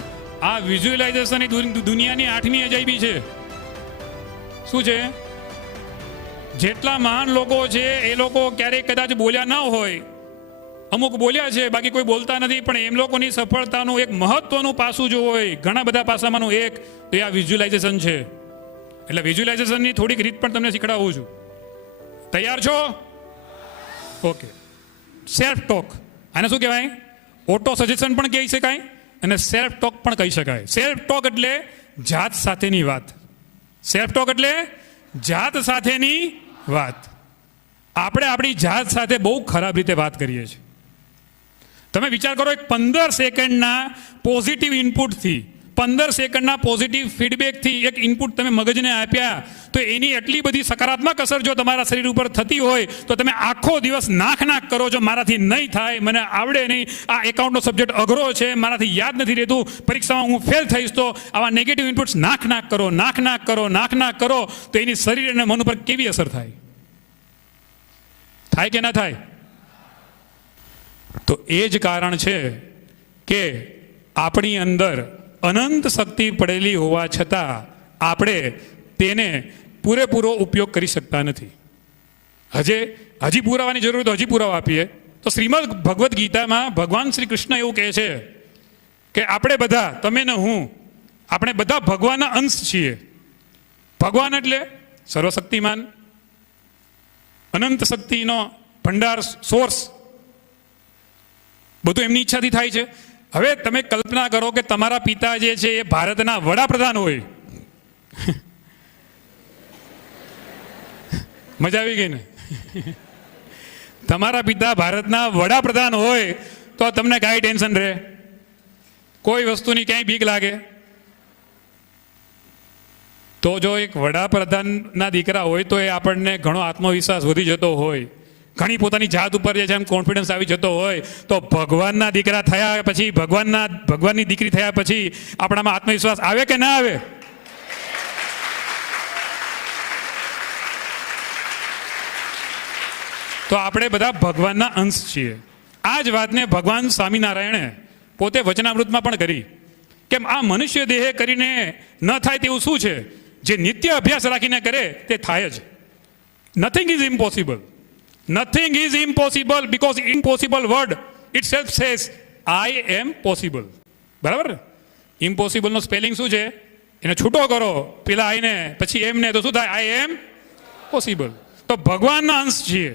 આ વિઝ્યુલાઇઝેશન દુનિયાની 8મી અજાયબી છે. શું છે? જેટલા મહાન લોકો છે એ લોકો ક્યારેક કદાચ બોલ્યા ન હોય, અમુક બોલ્યા છે, બાકી કોઈ બોલતા નથી. પણ એમ લોકોની સફળતાનું એક મહત્વનું પાસું જો હોય, ઘણા બધા પાસામાંનું એક, તો એ આ વિઝ્યુલાઇઝેશન છે. એટલે વિઝ્યુલાઇઝેશનની થોડીક રીત પણ તમને શીખડાવું છું. તૈયાર છો? ઓકે. Self talk. આને શું કહેવાય? ઓટો સજેશન પણ કહી શકાય અને સેલ્ફ ટોક પણ કહી શકાય. સેલ્ફ ટોક એટલે જાત સાથેની વાત. સેલ્ફ ટોક એટલે જાત સાથેની વાત. આપણે આપણી જાત સાથે બહુ ખરાબ રીતે વાત કરીએ છીએ. તમે વિચાર કરો, એક 15 સેકન્ડના પોઝિટિવ ઇનપુટથી, 15 સેકન્ડના પોઝિટિવ ફીડબેકથી એક ઇનપુટ તમે મગજને આપ્યા તો એની એટલી બધી સકારાત્મક અસર જો તમારા શરીર ઉપર થતી હોય તો તમે આખો દિવસ નાક કરો છો, મારાથી નહીં થાય, મને આવડે નહીં, આ એકાઉન્ટનો સબ્જેક્ટ અઘરો છે, મારાથી યાદ નથી રહેતું, પરીક્ષામાં હું ફેલ થઈશ. તો આવા નેગેટિવ ઇનપુટ્સ નાક કરો તો એની શરીર અને મન ઉપર કેવી અસર થાય? થાય કે ના થાય? તો એ જ કારણ છે કે આપણી અંદર અનંત શક્તિ પડેલી હોવા છતાં આપણે તેને પૂરેપૂરો ઉપયોગ કરી શકતા નથી. હજી પુરાવાની જરૂર તો હજી પુરાવા આપીએ તો શ્રીમદ ભગવદ્ ગીતામાં ભગવાન શ્રી કૃષ્ણ એવું કહે છે કે આપણે બધા, તમે ને હું, આપણે બધા ભગવાનના અંશ છીએ. ભગવાન એટલે સર્વશક્તિમાન, અનંત શક્તિનો ભંડાર, સોર્સ. બધું એમની ઈચ્છાથી થાય છે. હવે તમે કલ્પના કરો કે તમારા પિતા જે છે એ ભારતના વડાપ્રધાન હોય. મજા આવી ગઈ ને? તમારા પિતા ભારતના વડાપ્રધાન હોય તો તમને કાંઈ ટેન્શન રહે? કોઈ વસ્તુની ક્યાંય બીક લાગે? તો જો એક વડાપ્રધાનના દીકરા હોય તો એ આપણને ઘણો આત્મવિશ્વાસ વધી જતો હોય, ઘણી પોતાની જાત ઉપર જે છે એમ કોન્ફિડન્સ આવી જતો હોય, તો ભગવાનના દીકરા થયા પછી, ભગવાનની દીકરી થયા પછી આપણામાં આત્મવિશ્વાસ આવે કે ના આવે? તો આપણે બધા ભગવાનના અંશ છીએ. આ જ વાતને ભગવાન સ્વામિનારાયણે પોતે વચનામૃતમાં પણ કરી કે આ મનુષ્ય દેહે કરીને ન થાય તેવું શું છે? જે નિત્ય અભ્યાસ રાખીને કરે તે થાય જ. Nothing is impossible. Nothing is impossible because impossible word itself says I am possible. બરાબર? ઇમ્પોસિબલનો સ્પેલિંગ શું છે? એને છૂટો કરો પેલા આઈને પછી એમને, તો શું થાય? આઈ એમ પોસિબલ. તો ભગવાનના અંશ છીએ.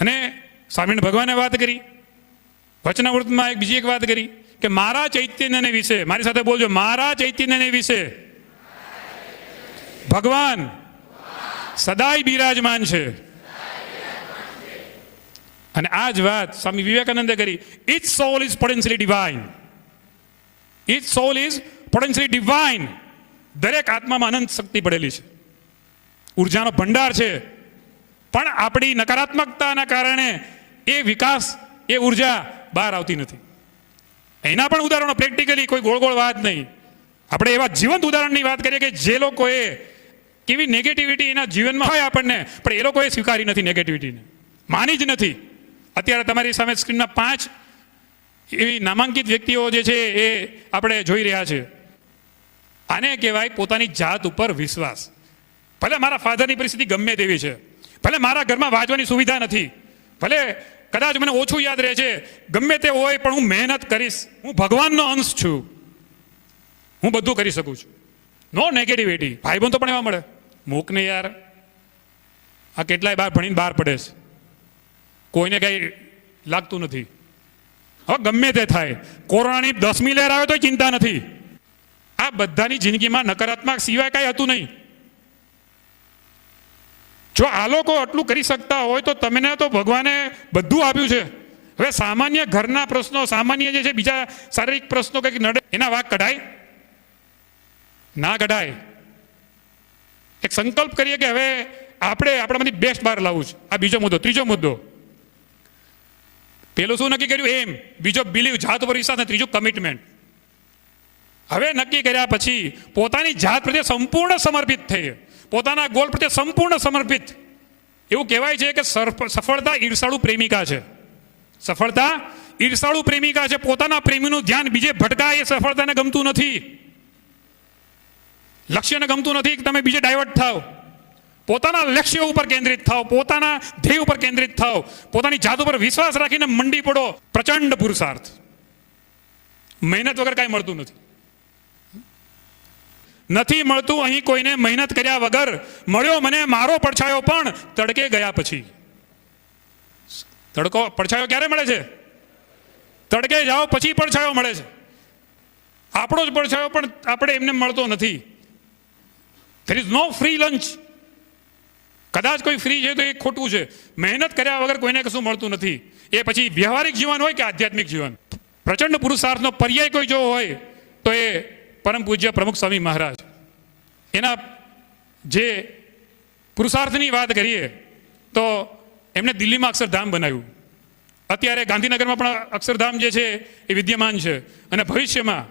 અને સ્વામિનારાયણ ભગવાને વાત કરી, વચનામૃતમાં બીજી એક વાત કરી કે મારા ચૈતન્યને વિશે, મારી સાથે બોલજો, મારા ચૈતન્યને વિશે ભગવાન સદાય બિરાજમાન છે. અને આ જ વાત સ્વામી વિવેકાનંદે કરી. Each soul is potentially divine. Each soul is potentially divine. દરેક આત્મામાં અનંત શક્તિ પડેલી છે, ઉર્જાનો ભંડાર છે. પણ આપણી નકારાત્મકતાના કારણે એ વિકાસ, એ ઉર્જા બહાર આવતી નથી. એના પણ ઉદાહરણો પ્રેક્ટિકલી, કોઈ ગોળ ગોળ વાત નહીં. આપણે એવા જીવંત ઉદાહરણની વાત કરીએ કે જે લોકોએ કેવી નેગેટિવિટી એના જીવનમાં હોય આપણને, પણ એ લોકોએ સ્વીકારી નથી નેગેટિવિટીને, માની જ નથી. અત્યારે તમારી સામે સ્ક્રીનમાં 5 એવી નામાંકિત વ્યક્તિઓ જે છે એ આપણે જોઈ રહ્યા છે. આને કહેવાય પોતાની જાત ઉપર વિશ્વાસ. ભલે મારા ફાધરની પરિસ્થિતિ ગમે તેવી છે, ભલે મારા ઘરમાં વાંચવાની સુવિધા નથી, ભલે કદાચ મને ઓછું યાદ રહે છે, ગમે તે હોય, પણ હું મહેનત કરીશ. હું ભગવાનનો અંશ છું, હું બધું કરી શકું છું. નો નેગેટિવિટી. ભાઈબંધ તો પણ એવા મળે, મૂકને યાર, આ કેટલાય બાર ભણીને બહાર પડે છે, કોઈને કંઈ લાગતું નથી. હવે ગમે તે થાય, કોરોનાની 10મી લહેર આવે તો ચિંતા નથી. આ બધાની જિંદગીમાં નકારાત્મક સિવાય કાંઈ હતું નહીં. જો આ લોકો આટલું કરી શકતા હોય તો તમને તો ભગવાને બધું આપ્યું છે. હવે સામાન્ય ઘરના પ્રશ્નો, સામાન્ય જે છે બીજા શારીરિક પ્રશ્નો કંઈક નડે, એના વાક કઢાય? ના કઢાય. એક સંકલ્પ કરીએ કે હવે આપણે આપણામાંથી બેસ્ટ બહાર લાવવું છે. આ બીજો મુદ્દો. ત્રીજો મુદ્દો, પેલું શું નક્કી કર્યું? એમ. બીજો બિલીવ, જાત ઉપર વિશ્વાસ, અને ત્રીજું કમિટમેન્ટ. હવે નક્કી કર્યા પછી પોતાની જાત પ્રત્યે સંપૂર્ણ સમર્પિત થઈ, પોતાના ગોલ પ્રત્યે સંપૂર્ણ સમર્પિત. એવું કહેવાય છે કે સફળતા ઈર્ષાળુ પ્રેમિકા છે. સફળતા ઈર્ષાળુ પ્રેમિકા છે. પોતાના પ્રેમીનું ધ્યાન બીજે ભટકાય એ સફળતાને ગમતું નથી, લક્ષ્યને ગમતું નથી કે તમે બીજે ડાયવર્ટ થાવ. પોતાના લક્ષ્ય ઉપર કેન્દ્રિત થાવ, પોતાના ધ્યેય ઉપર કેન્દ્રિત થાવ, પોતાની જાત ઉપર વિશ્વાસ રાખીને મંડી પડો. પ્રચંડ પુરુષાર્થ. મહેનત વગર કાંઈ મળતું નથી મળતું. અહીં કોઈને મહેનત કર્યા વગર મળ્યો મને મારો પડછાયો પણ તડકે ગયા પછી. પડછાયો ક્યારે મળે છે? તડકે જાઓ પછી પડછાયો મળે છે. આપણો જ પડછાયો પણ આપણે એમને મળતો નથી. there is no free lunch. કદાચ કોઈ ફ્રી છે તો એ ખોટું છે. મહેનત કર્યા વગર કોઈને કશું મળતું નથી. એ પછી વ્યવહારિક જીવન હોય કે આધ્યાત્મિક જીવન. પ્રચંડ પુરુષાર્થનો પર્યાય કોઈ જો હોય તો એ પરમ પૂજ્ય પ્રમુખ સ્વામી મહારાજ. એના જે પુરુષાર્થની વાત કરીએ તો એમણે દિલ્હીમાં અક્ષરધામ બનાવ્યું. અત્યારે ગાંધીનગરમાં પણ અક્ષરધામ જે છે એ વિદ્યમાન છે, અને ભવિષ્યમાં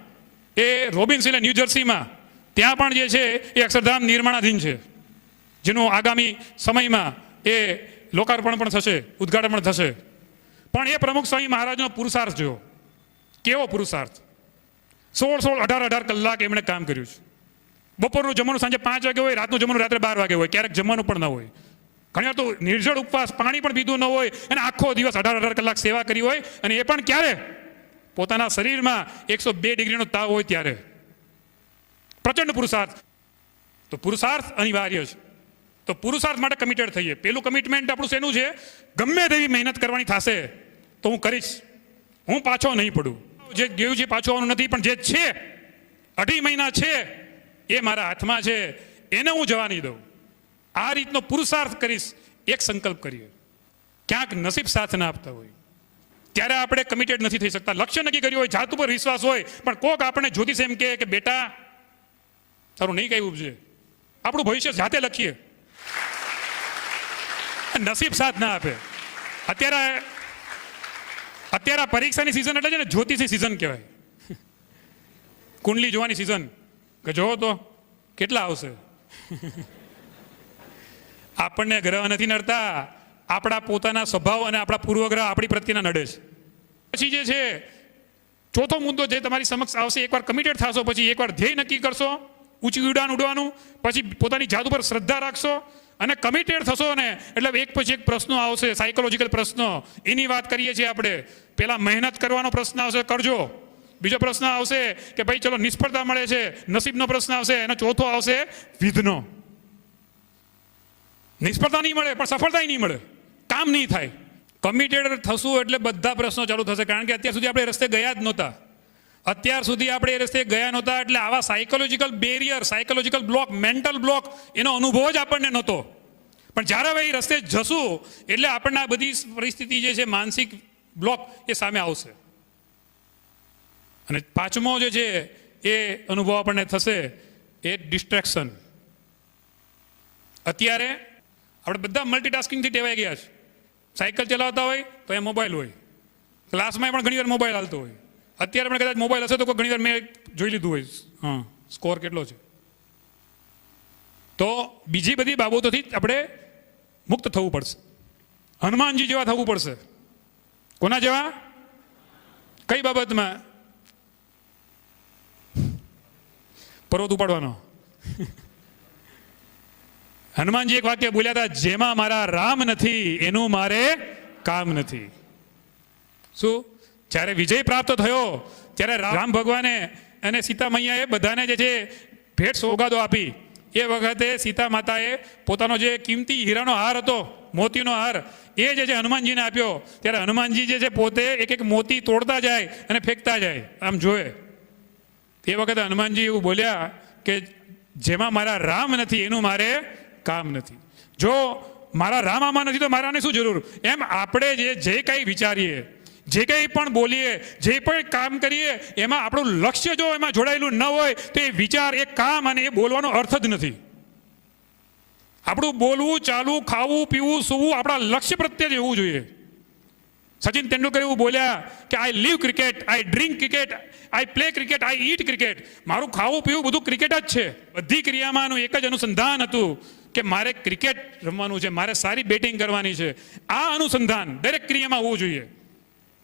એ રોબિન્સવિલ, ન્યૂ જર્સીમાં, ત્યાં પણ જે છે એ અક્ષરધામ નિર્માણાધીન છે, જેનું આગામી સમયમાં એ લોકાર્પણ પણ થશે, ઉદ્ઘાટન પણ થશે. પણ એ પ્રમુખ સ્વામી મહારાજનો પુરુષાર્થ જોયો. કેવો પુરુષાર્થ! 16, 18 કલાક એમણે કામ કર્યું છે. બપોરનું જમવાનું સાંજે 5 વાગે હોય, રાતનું જમવાનું રાત્રે 12 વાગે હોય, ક્યારેક જમવાનું પણ ન હોય. ઘણી વાર તો નિર્જળ ઉપવાસ, પાણી પણ પીધું ન હોય, અને આખો દિવસ 18 કલાક સેવા કરી હોય. અને એ પણ ક્યારે? પોતાના શરીરમાં 102 ડિગ્રીનો તાવ હોય ત્યારે. પ્રચંડ પુરુષાર્થ. તો પુરુષાર્થ અનિવાર્ય છે. તો પુરુષાર્થ માટે કમિટેડ થઈએ. પેલું કમિટમેન્ટ આપણું શેનું છે? ગમે તેવી મહેનત કરવાની થશે તો હું કરીશ, હું પાછો નહીં પડું. જે ગયું છે પાછું આવવાનું નથી, પણ જે છે 2.5 મહિના છે એ મારા હાથમાં છે, એને હું જવા નહીં દઉં. આ રીતનો પુરુષાર્થ કરીશ. એક સંકલ્પ કરીએ. ક્યાંક નસીબ સાથ ના આપતા હોય ત્યારે આપણે કમિટેડ નથી થઈ શકતા. લક્ષ્ય નક્કી કર્યું હોય, જાત ઉપર વિશ્વાસ હોય, પણ કોક આપણે જ્યોતિષ એમ કહે કે બેટા તારું નહીં કઈ ઉપજે. આપણું ભવિષ્ય જાતે લખીએ, નસીબ સાથ ના આપે. અત્યારે પરીક્ષાની સિઝન એટલે છે ને, જ્યોતિષની સિઝન કહેવાય. કુંડલી જોવાની સિઝન કે જોવો તો કેટલા આવશે. આપણને ગ્રહ નથી નડતા, આપણા પોતાના સ્વભાવ અને આપણા પૂર્વગ્રહ આપણી પ્રત્યેના નડે છે. પછી જે છે ચોથો મુદ્દો જે તમારી સમક્ષ આવશે, એકવાર કમિટેડ થશો, પછી એકવાર ધ્યેય નક્કી કરશો ઊંચી ઉડાન ઉડવાનું, પછી પોતાની જાત ઉપર શ્રદ્ધા રાખશો અને કમિટેડ થશો ને એટલે એક પછી એક પ્રશ્નો આવશે, સાયકોલોજીકલ પ્રશ્નો. એની વાત કરીએ છીએ આપણે. પહેલા મહેનત કરવાનો પ્રશ્ન આવશે, કરજો. બીજો પ્રશ્ન આવશે કે ભાઈ ચલો નિષ્ફળતા મળે છે, નસીબનો પ્રશ્ન આવશે. અને ચોથો આવશે વિધનો. નિષ્ફળતા નહીં મળે પણ સફળતા નહીં મળે, કામ નહીં થાય. કમિટેડ થશું એટલે બધા પ્રશ્નો ચાલુ થશે, કારણ કે અત્યાર સુધી આપણે રસ્તે ગયા જ નહોતા. અત્યાર સુધી આપણે એ રસ્તે ગયા નહોતા એટલે આવા psychological barrier, psychological block, mental block એનો અનુભવ જ આપણને નહોતો. પણ જ્યારે હવે એ રસ્તે જશું એટલે આપણને આ બધી પરિસ્થિતિ જે છે, માનસિક બ્લોક એ સામે આવશે. અને પાંચમો જે છે એ અનુભવ આપણને થશે એ ડિસ્ટ્રેક્શન. અત્યારે આપણે બધા મલ્ટીટાસ્કિંગથી ટેવાઈ ગયા છે. સાયકલ ચલાવતા હોય તો એ મોબાઈલ હોય, ક્લાસમાં પણ ઘણીવાર મોબાઈલ હાલતો હોય. અત્યારે પણ કદાચ મોબાઈલ હશે તો કોઈ ઘણીવાર મેં જોઈ લીધું હોય હા સ્કોર કેટલો છે. તો બીજી બધી બાબતોથી આપણે મુક્ત થવું પડશે. હનુમાનજી જેવા થવું પડશે. કોના જેવા? કઈ બાબતમાં? પર્વત ઉપાડવાનો. હનુમાનજી એક વાક્ય બોલ્યા હતા, જેમાં મારા રામ નથી એનું મારે કામ નથી. શું? જ્યારે વિજય પ્રાપ્ત થયો ત્યારે રામ ભગવાને અને સીતા મૈયાએ બધાને જે છે ભેટ સોગાદો આપી. એ વખતે સીતા માતાએ પોતાનો જે કિંમતી હીરાનો હાર હતો, મોતીનો હાર, એ જે છે હનુમાનજીને આપ્યો. ત્યારે હનુમાનજી જે છે પોતે એક એક મોતી તોડતા જાય અને ફેંકતા જાય, આમ જોવે. એ વખતે હનુમાનજી એવું બોલ્યા કે જેમાં મારા રામ નથી એનું મારે કામ નથી. જો મારા રામ આમાં નથી તો મારાને શું જરૂર? એમ આપણે જે કંઈ વિચારીએ, જે કંઈ પણ બોલીએ, જે પણ કામ કરીએ, એમાં આપણું લક્ષ્ય જો એમાં જોડાયેલું ન હોય તો એ વિચાર, એ કામ અને એ બોલવાનો અર્થ જ નથી. આપણું બોલવું, ચાલવું, ખાવું, પીવું, સૂવું આપણા લક્ષ્ય પ્રત્યે જ હોવું જોઈએ. સચિન તેંડુલકર એવું બોલ્યા કે I live cricket, I drink cricket, I play cricket, I eat cricket. મારું ખાવું પીવું બધું ક્રિકેટ જ છે. બધી ક્રિયામાંનું એક જ અનુસંધાન હતું કે મારે ક્રિકેટ રમવાનું છે, મારે સારી બેટિંગ કરવાની છે. આ અનુસંધાન દરેક ક્રિયામાં હોવું જોઈએ.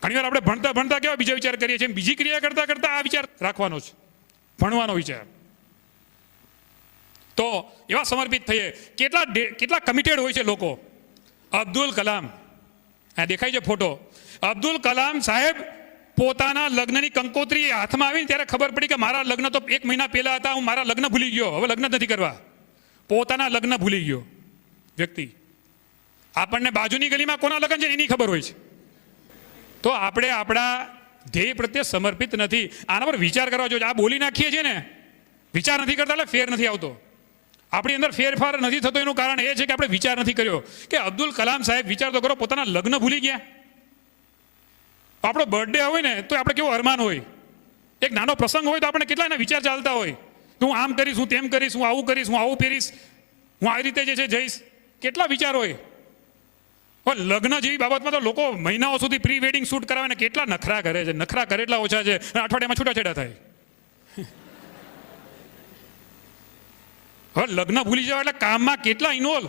ઘણીવાર આપણે ભણતા ભણતા કેવા બીજા વિચાર કરીએ છીએ, બીજી ક્રિયા કરતા કરતા આ વિચાર રાખવાનો છે, ભણવાનો વિચાર. તો એવા સમર્પિત થઈએ. કેટલા કમિટેડ હોય છે લોકો. અબ્દુલ કલામ, આ દેખાય છે ફોટો. અબ્દુલ કલામ સાહેબ પોતાના લગ્નની કંકોત્રી હાથમાં આવી ત્યારે ખબર પડી કે મારા લગ્ન તો 1 મહિના પહેલા હતા, હું મારા લગ્ન ભૂલી ગયો, હવે લગ્ન નથી કરવા. પોતાના લગ્ન ભૂલી ગયો વ્યક્તિ. આપણને બાજુની ગલીમાં કોના લગ્ન છે એની ખબર હોય છે. તો આપણે આપણા ધ્યેય પ્રત્યે સમર્પિત નથી. આના પર વિચાર કરવા જોઈએ. આ બોલી નાખીએ છીએ ને, વિચાર નથી કરતા એટલે ફેર નથી આવતો. આપણી અંદર ફેરફાર નથી થતો એનું કારણ એ છે કે આપણે વિચાર નથી કર્યો. કે અબ્દુલ કલામ સાહેબ, વિચાર તો કરો, પોતાના લગ્ન ભૂલી ગયા. આપણો બર્થડે હોય ને તો આપણે કેવો અરમાન હોય, એક નાનો પ્રસંગ હોય તો આપણે કેટલા એના વિચાર ચાલતા હોય કે હું આમ કરીશ, હું તેમ કરીશ, હું આવું કરીશ, હું આવું પહેરીશ, હું આવી રીતે જે છે જઈશ. કેટલા વિચાર હોય. લગ્ન જેવી બાબતમાં તો લોકો મહિનાઓ સુધી પ્રી વેડિંગ શૂટ કરાવે ને કેટલા નખરા કરે છે. નખરા કરે એટલા ઓછા છે, અઠવાડિયામાં છૂટાછેડા થાય. હવે લગ્ન ભૂલી જવા એટલે કામમાં કેટલા ઇન્વોલ્વ.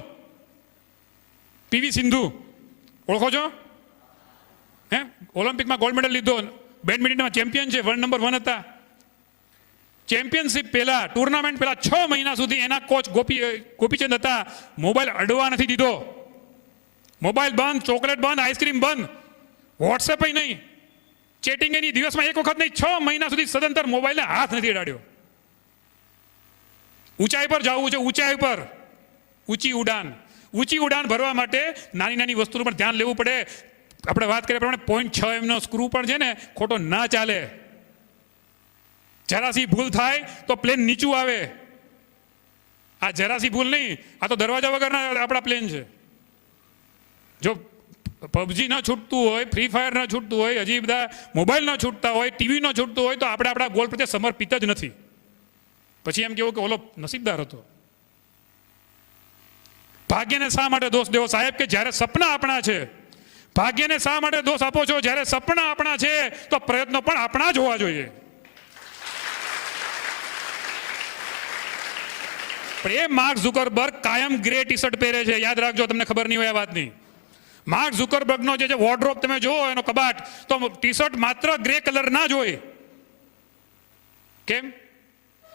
પીવી સિંધુ ઓળખો છો? હે, ઓલિમ્પિકમાં ગોલ્ડ મેડલ લીધો, બેડમિન્ટનમાં ચેમ્પિયન છે, વર્લ્ડ નંબર 1 હતા. ચેમ્પિયનશિપ પહેલા, ટુર્નામેન્ટ પહેલા 6 મહિના સુધી એના કોચ ગોપીચંદ હતા, મોબાઈલ અડવા નથી દીધો. મોબાઈલ બંધ, ચોકલેટ બંધ, આઈસ્ક્રીમ બંધ, વોટ્સએપ નહીં, ચેટિંગ નહીં, દિવસમાં 1 વખત નહીં, 6 મહિના સુધી સદંતર મોબાઈલને હાથ નથી અડાડ્યો. ઊંચાઈ પર જવું છે, ઊંચાઈ પર, ઊંચી ઉડાન. ઊંચી ઉડાન ભરવા માટે નાની નાની વસ્તુનું પણ ધ્યાન લેવું પડે. આપણે વાત કરીએ પ્રમાણે 0.6 mm નો સ્ક્રૂ પણ છે ને ખોટો ના ચાલે. જરાસી ભૂલ થાય તો પ્લેન નીચું આવે. આ જરાસી ભૂલ નહીં, આ તો દરવાજા વગરના આપણા પ્લેન છે. જો પબજી ન છૂટતું હોય, ફ્રી ફાયર ન છૂટતું હોય, હજી બધા મોબાઈલ ન છૂટતા હોય, ટીવી ન છૂટતું હોય તો આપણે આપણા ગોલ પ્રત્યે સમર્પિત જ નથી. પછી એમ કેવું કે ઓલો નસીબદાર હતો. ભાગ્યને શા માટે દોષ દેવો સાહેબ કે જ્યારે સપના આપણા છે. ભાગ્યને શા માટે દોષ આપો છો? જ્યારે સપના આપણા છે તો પ્રયત્નો પણ આપણા જ હોવા જોઈએ. પણ એ માર્ક ઝુકરબર્ગ કાયમ ગ્રે ટી શર્ટ પહેરે છે, યાદ રાખજો, તમને ખબર નહીં હોય આ વાતની. માર્ક ઝુકરબર્ગનો જે વોર્ડરોબ તમે જુઓ, એનો કબાટ, તો ટી શર્ટ માત્ર ગ્રે કલર ના જ હોય. કેમ?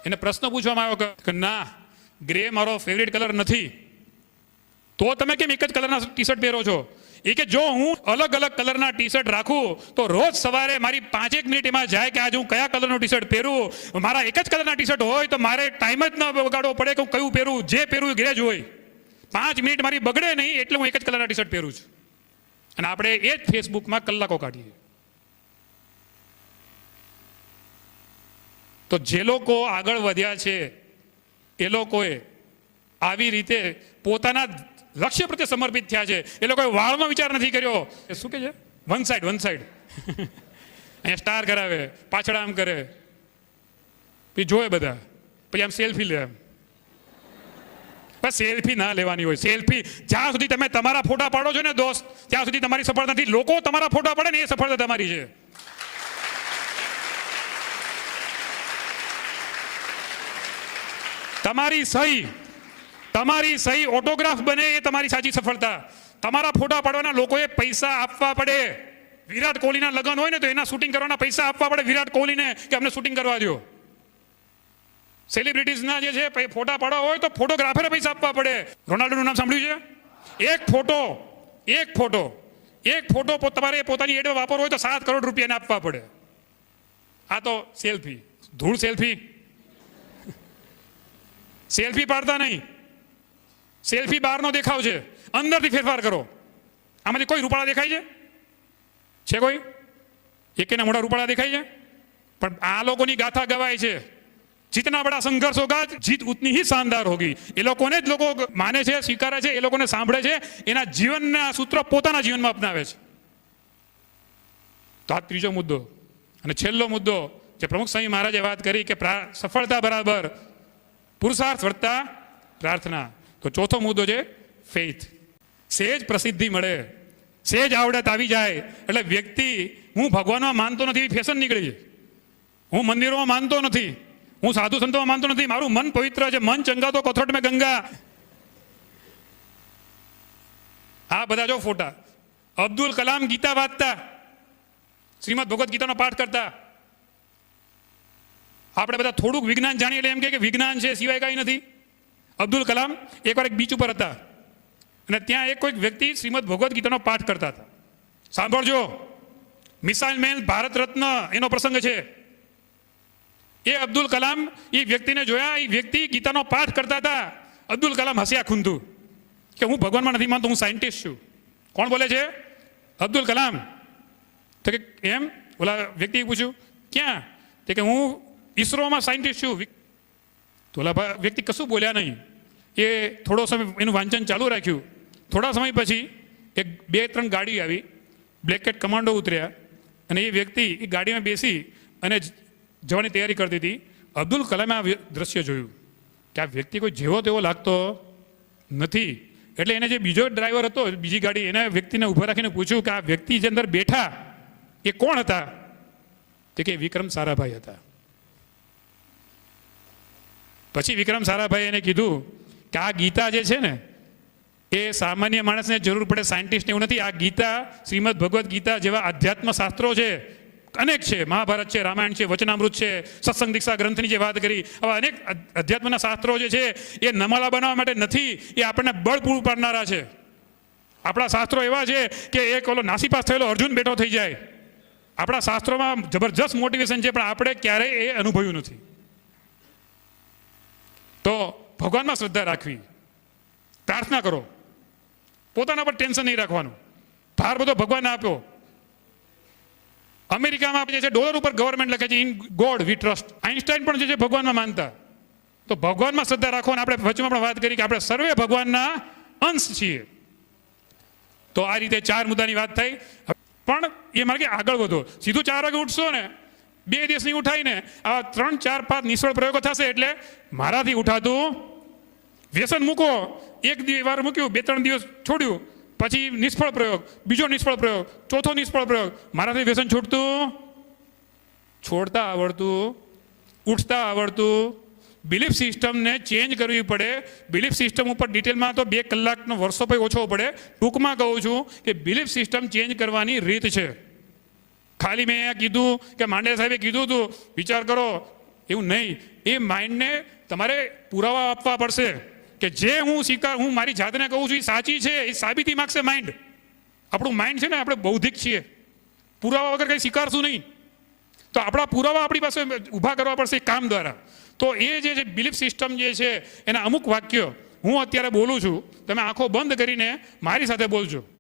એને પ્રશ્ન પૂછવામાં આવ્યો કે ના, ગ્રે મારો ફેવરિટ કલર નથી. તો તમે કેમ એક જ કલરના ટી શર્ટ પહેરો છો? એ કે જો હું અલગ અલગ કલરના ટી શર્ટ રાખું તો રોજ સવારે મારી 5-1 મિનિટ એમાં જાય કે આજે હું કયા કલરનું ટી શર્ટ પહેરું. મારા એક જ કલરના ટી શર્ટ હોય તો મારે ટાઈમ જ ન બગાડવો પડે કે હું કયું પહેરું. જે પહેરું એ ગ્રે જ હોય. 5 મિનિટ મારી બગડે નહીં એટલે હું એક જ કલરના ટી શર્ટ પહેરું છું. અને આપણે એ જ ફેસબુકમાં કલાકો કાઢીએ. તો જે લોકો આગળ વધ્યા છે એ લોકોએ આવી રીતે પોતાના લક્ષ્ય પ્રત્યે સમર્પિત થયા છે. એ લોકોએ વાળનો વિચાર નથી કર્યો. શું કે છે? વન સાઈડ અહીંયા સ્ટાર કરાવે, પાછળ આમ કરે, પછી જોવે બધા, પછી આમ સેલ્ફી લે. સેલ્ફી ના લેવાની હોય. સેલ્ફી જ્યાં સુધી તમે તમારા ફોટા પાડો છો ને દોસ્ત, ત્યાં સુધી તમારી સફળતા નથી. લોકો તમારા ફોટા પાડે ને એ સફળતા તમારી છે. તમારી સહી ઓટોગ્રાફ બને એ તમારી સાચી સફળતા. તમારા ફોટા પાડવાના લોકોએ પૈસા આપવા પડે. વિરાટ કોહલીના લગ્ન હોય ને તો એના શૂટિંગ કરવાના પૈસા આપવા પડે વિરાટ કોહલીને કે અમને શૂટિંગ કરવા દો. સેલિબ્રિટીઝના જે છે ફોટા પાડવા હોય તો ફોટોગ્રાફરે પૈસા આપવા પડે. રોનાલ્ડોનું નામ સાંભળ્યું છે? એક ફોટો તમારે પોતાની એડમાં વાપરવો હોય તો 7 કરોડ રૂપિયાને આપવા પડે. આ તો સેલ્ફી, ધૂળ સેલ્ફી પાડતા નહીં. સેલ્ફી બહારનો દેખાવ છે, અંદરથી ફેરફાર કરો. આમાંથી કોઈ રૂપાળા દેખાય છે? કોઈ એકેના મોઢા રૂપાળા દેખાય છે? પણ આ લોકોની ગાથા ગવાય છે. जितना बड़ा संघर्ष होगा जीत उतनी ही शानदार होगी. એ લોકોને જ લોકો માને છે, સ્વીકારે છે, એ લોકોને સાંભળે છે, એના જીવનના સૂત્રો પોતાના જીવનમાં અપનાવે છે. તો આ ત્રીજો મુદ્દો. અને છેલ્લો મુદ્દો જે પ્રમુખ સ્વામી મહારાજે વાત કરી કે સફળતા બરાબર પુરુષાર્થ વત્તા પ્રાર્થના. તો ચોથો મુદ્દો છે ફેઇથ. સેજ પ્રસિદ્ધિ મળે, સેજ આવડત આવી જાય એટલે વ્યક્તિ, હું ભગવાનમાં માનતો નથી એવી ફેશન નીકળી છે. હું મંદિરોમાં માનતો નથી, હું સાધુ સંતોમાં માનતો નથી, મારું મન પવિત્ર છે, મન ચંગા તો કથોટ મેં ગંગા. આ બધા જો ફોટા. અબ્દુલ કલામ ગીતા વાંચતા, શ્રીમદ ભગવદ ગીતાનો પાઠ કરતા. આપણે બધા થોડુંક વિજ્ઞાન જાણીએ એટલે એમ કે વિજ્ઞાન છે સિવાય કાંઈ નથી. અબ્દુલ કલામ એકવાર એક બીચ ઉપર હતા અને ત્યાં એક કોઈક વ્યક્તિ શ્રીમદ ભગવદ ગીતાનો પાઠ કરતા હતા. સાંભળજો, મિસાઇલ મેન ભારત રત્ન એનો પ્રસંગ છે. એ અબ્દુલ કલામ એ વ્યક્તિને જોયા, એ વ્યક્તિ ગીતાનો પાઠ કરતા હતા. અબ્દુલ કલામ હસ્યા ખૂંદું કે હું ભગવાનમાં નથી માનતો, હું સાયન્ટિસ્ટ છું. કોણ બોલે છે? અબ્દુલ કલામ. તો કે એમ? ઓલા વ્યક્તિએ પૂછ્યું ક્યાં? તો કે હું ઈસરોમાં સાયન્ટિસ્ટ છું. તો ઓલા વ્યક્તિ કશું બોલ્યા નહીં. એ થોડો સમય એનું વાંચન ચાલુ રાખ્યું. થોડા સમય પછી 2-3 ગાડી આવી, બ્લેકેટ કમાન્ડો ઉતર્યા અને એ વ્યક્તિ એ ગાડીમાં બેસી અને જવાની તૈયારી કરતી હતી. અબ્દુલ કલામે આ દ્રશ્ય જોયું કે આ વ્યક્તિ કોઈ જેવો તેવો લાગતો નથી. એટલે એને જે બીજો ડ્રાઈવર હતો બીજી ગાડી, એના વ્યક્તિને ઊભા રાખીને પૂછ્યું કે આ વ્યક્તિ જે અંદર બેઠા એ કોણ હતા? તે કે વિક્રમ સારાભાઈ હતા. પછી વિક્રમ સારાભાઈ એને કીધું કે આ ગીતા જે છે ને એ સામાન્ય માણસને જરૂર પડે, સાયન્ટિસ્ટ એવું નથી. આ ગીતા, શ્રીમદ ભગવદ્ ગીતા જેવા અધ્યાત્મ શાસ્ત્રો છે, અનેક છે. મહાભારત છે, રામાયણ છે, વચનામૃત છે, સત્સંગ દીક્ષા ગ્રંથની જે વાત કરી, આવા અનેક અધ્યાત્મના શાસ્ત્રો જે છે એ નમાલા બનાવવા માટે નથી, એ આપણને બળ પૂરું પાડનારા છે. આપણા શાસ્ત્રો એવા છે કે એક ઓલો નાસીપાસ થયેલો અર્જુન બેઠો થઈ જાય. આપણા શાસ્ત્રોમાં જબરજસ્ત મોટિવેશન છે, પણ આપણે ક્યારેય એ અનુભવ્યું નથી. તો ભગવાનમાં શ્રદ્ધા રાખવી, પ્રાર્થના કરો, પોતાના પર ટેન્શન નહીં રાખવાનું, ભાર બધો ભગવાનને આપ્યો. અમેરિકામાં જે છે ડોલર ઉપર ગવર્મેન્ટ લખે છે in God V trust. Einstein પણ જે છે ભગવાનમાં માનતા. તો ભગવાનમાં શ્રદ્ધા રાખો. આપણે વચમાં પણ વાત કરી કે આપણે સર્વે ભગવાનના અંશ છીએ. તો આ રીતે 4 મુદ્દાની વાત થઈ. પણ એ માર્ગે આગળ વધો. સીધું 4 વાગે ઉઠશો ને, 2 દિવસ નહીં ઉઠાઈને આ 3, 4, 5 નિષ્ફળ પ્રયોગો થશે. એટલે મારાથી ઉઠાતું વ્યસન મૂકો. 1 વાર મૂક્યું, 2-3 દિવસ છોડ્યું, પછી નિષ્ફળ પ્રયોગ, બીજો નિષ્ફળ પ્રયોગ, ચોથો નિષ્ફળ પ્રયોગ. મારાથી વ્યસન છોડતા આવડતું, ઉઠતા આવડતું, બિલીફ સિસ્ટમને ચેન્જ કરવી પડે. બિલીફ સિસ્ટમ ઉપર ડિટેલમાં તો 2 કલાકનો વર્ષો પછી ઓછો પડે. ટૂંકમાં કહું છું કે બિલીફ સિસ્ટમ ચેન્જ કરવાની રીત છે. ખાલી મેં અહીંયા કીધું કે માંડે સાહેબે કીધું હતું વિચાર કરો એવું નહીં. એ માઇન્ડને તમારે પુરાવા આપવા પડશે કે જે હું મારી જાતને કહું છું એ સાચી છે એ સાબિતી માગશે માઇન્ડ. આપણું માઇન્ડ છે ને આપણે બૌદ્ધિક છીએ, પુરાવા વગર કંઈ સ્વીકારશું નહીં. તો આપણા પુરાવા આપણી પાસે ઊભા કરવા પડશે કામ દ્વારા. તો એ જે બિલીફ સિસ્ટમ જે છે એના અમુક વાક્યો હું અત્યારે બોલું છું, તમે આંખો બંધ કરીને મારી સાથે બોલજો.